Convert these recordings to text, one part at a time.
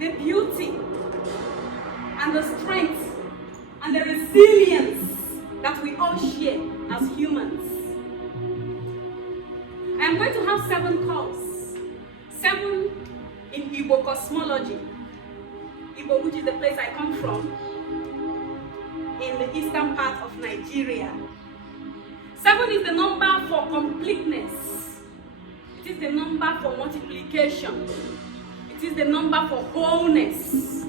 the beauty and the strength and the resilience that we all share as humans. I am going to have 7 calls. 7 in Igbo cosmology. Igbo, which is the place I come from, in the eastern part of Nigeria. 7 is the number for completeness. It is the number for multiplication. It is the number for wholeness.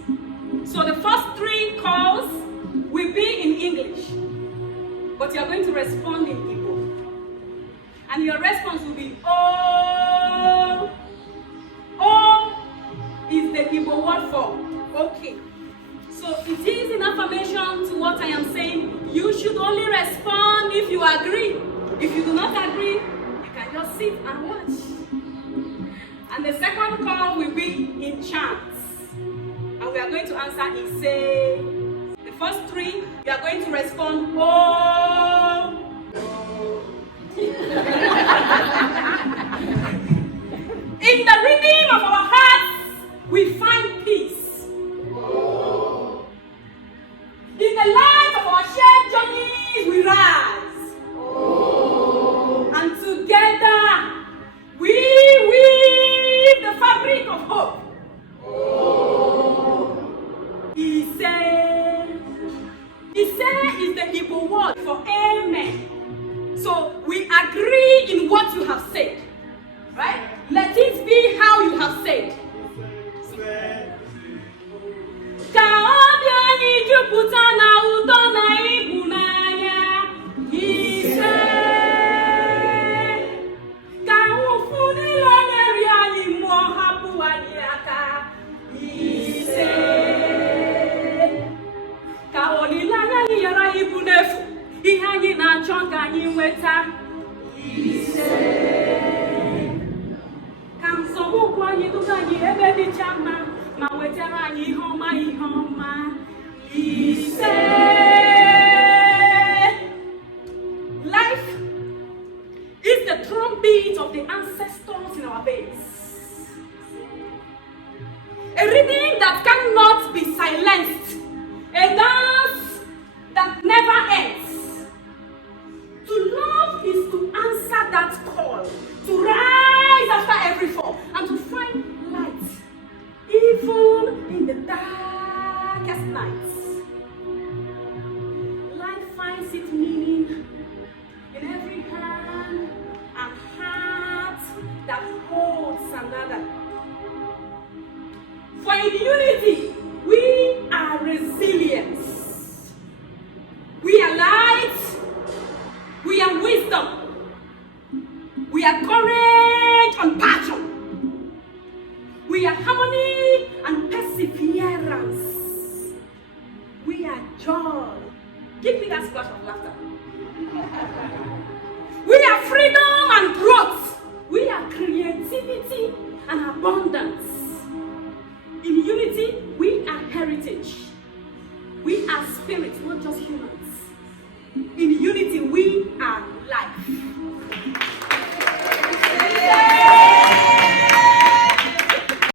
So the first 3 calls will be in English, but you are going to respond in Igbo. And your response will be oh. Oh is the Igbo word for okay. So it is in affirmation to what I am saying. You should only respond if you agree. If you do not agree, you can just sit and watch. And the second call will be in chants. And we are going to answer in say. The first 3, you are going to respond oh. In the rhythm of our hearts, we find peace. In the light of our shared journeys, we rise. And together, we weave the fabric of hope. Ise is the Igbo word for amen. So we agree in what you have said. Right? Let it be how you have said. Ka obi anyị jupụta na ụtọ na ịhụnanya ise. Ka ụfụ niile na-eri anyị mmụọ hapụ anyị aka ise. Ka olileanya anyị ghara ịbụ n'efu, ihe anyị na-achọ ka anyị nweta ise. Ka nsogbu ụkwụ anyị duga anyị ebe dịcha mma, ma wetara anyị ihe ọma ihe ọma ise. Life is the drumbeat of the ancestors in our veins. A rhythm that cannot be silenced. A dance that never ends. To love is to answer that call. To rise after every fall. And to find light. Even in the darkest nights. Life finds its meaning in every hand and heart that holds another. For in unity, we are resilience. We are light. We are wisdom. We are courage and passion. We are harmony and perseverance. We are joy. Give me that splash of laughter. We are freedom and growth. We are creativity and abundance. In unity, we are heritage. We are spirits, not just humans. In unity, we are life.